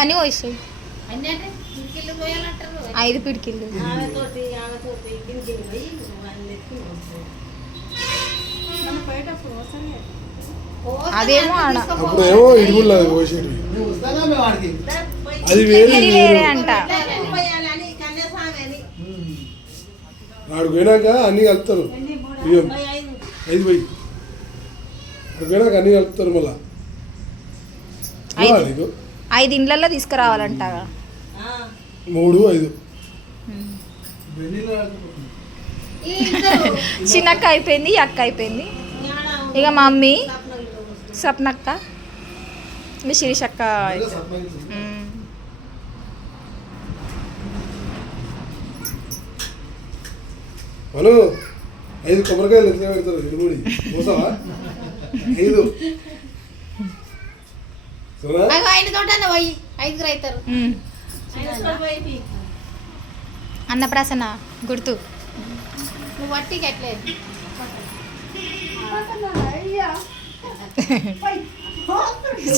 అన్నీ పోయిస్తాయి 5 పిడికిళ్ళు అదేమో అది వేరే అంట. ఆడికి పోయినాక అన్నీ కలుపుతారు బియ్యం 5 పోయి అక్కడికి పోయినాక అన్నీ కలుపుతారు మళ్ళా 5 ఇండ్లలో తీసుకురావాలంట 3, 5 చిన్నక్క అయిపోయింది, అక్క అయిపోయింది, ఇక మమ్మీ స్వప్నక్క ఇక శిరీషక్క. మనం 5 కొబ్బరికాయలు ఎట్లా పెడతారు ఇరుముడి మోసావా 5 అన్నప్రాసన గుర్తు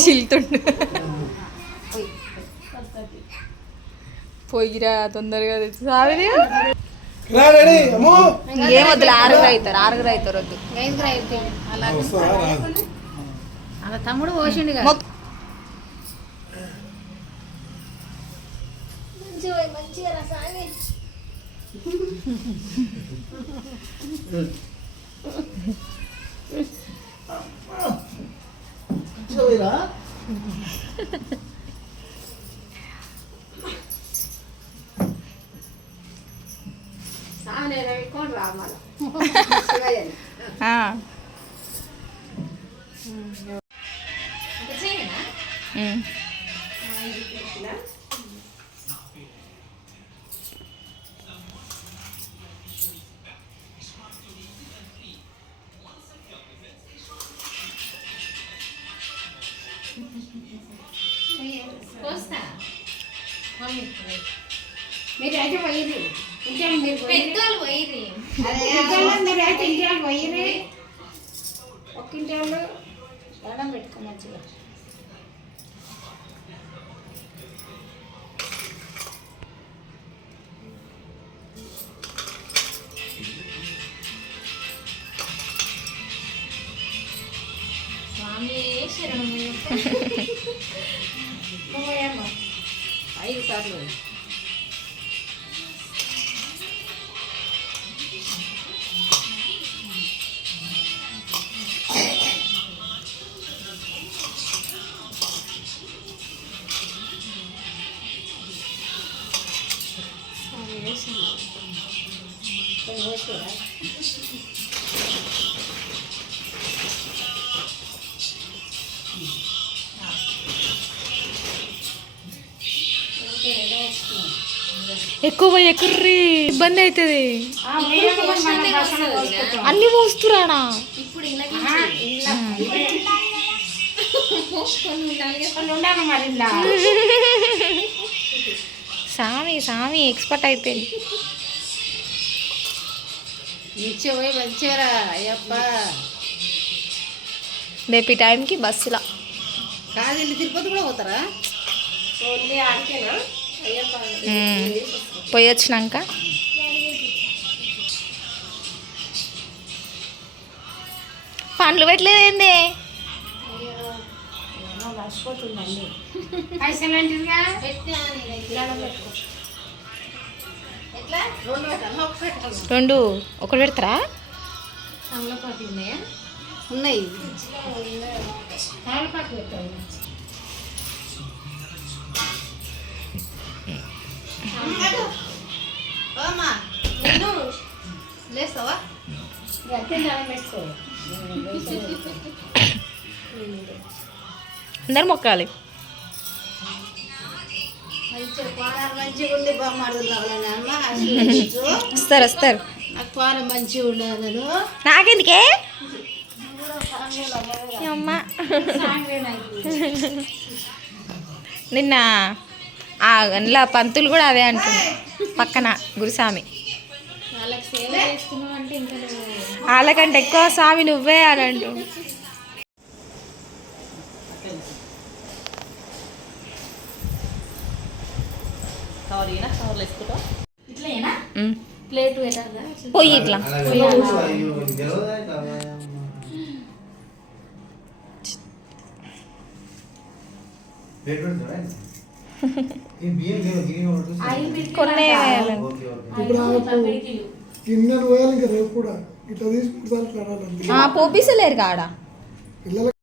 చిల్తుండు పోయిరా తొందరగా తెచ్చు ఏం వద్దు 6 అవుతారు వద్దు అలా తమ్ముడు పోసిండు మంచిగా రసాన్ని మీరు అయితే పోయిర్రు పెద్దోళ్ళు పోయిర్రు మీరు అయితే ఇంటి పోయిర్రు ఒక్కింటి వాళ్ళు దండం పెట్టుకో మంచిగా స్వామి శరణం 5 సార్లు ఎక్కువ ఎక్కుర్రి ఇబ్బంది అవుతుంది అన్ని పోస్తురానా సామి ఎక్స్పర్ట్ అయిపోయింది రేపు ఈ టైంకి బస్సులా కాదు తిరుపతి కూడా పోతారా పోయి వచ్చినాక పండ్లు పెట్టలేదేంది రెండు ఒకటి పెడతారా ఉన్నాయి లేస్తావా అందరు మొక్కాలి వస్తారు మంచిగా ఉండాలి నాకెందుకే అమ్మ నిన్న అందులో పంతులు కూడా అదే అంటుంది పక్కన గురుస్వామి వాళ్ళకంటే ఎక్కువ స్వామి నువ్వే అని అంటు ఉమ్. ప్లేట్ పెట్టాలా పొయ్యి ఇట్లా కొన్ని వేయాలండి. గిన్నెలు పోయాలి ఇంకా రేపు కూడా ఇట్లా తీసుకుంటాను కడాలంటే పోపీసలేరు కాడ పిల్లలకి